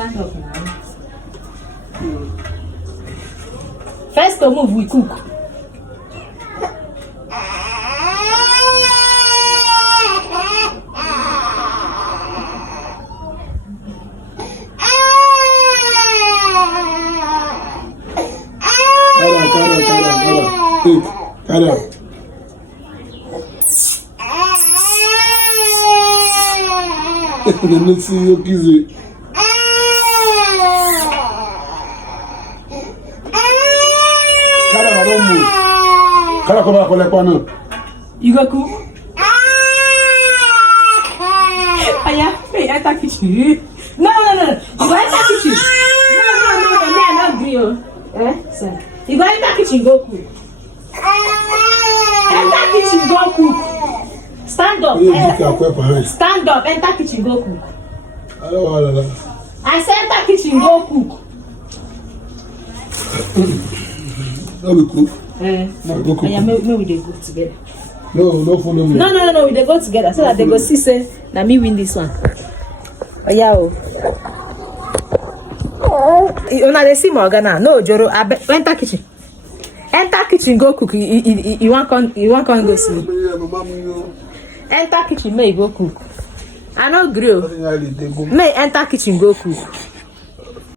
stand up now. First to move, we cook. Carry on. Let me see your busy. Carry on, don't move. Carry on, come back. You go cook? Hey, enter kitchen. No. You go enter kitchen. No, me I not agree. Sir. You go enter kitchen, go cook. Enter kitchen, go cook. Stand up. Stand up. Enter kitchen, go cook. I said enter kitchen, go cook. No, we cook. Go cook. Maybe we dey go together. No, follow me. No, we dey go together so that they go see say na me win this one. Una dey see Morgana. No, Joro. Enter kitchen. Enter kitchen, go cook. You want go sleep. Enter kitchen, may go cook. I no grill. May enter kitchen, go cook.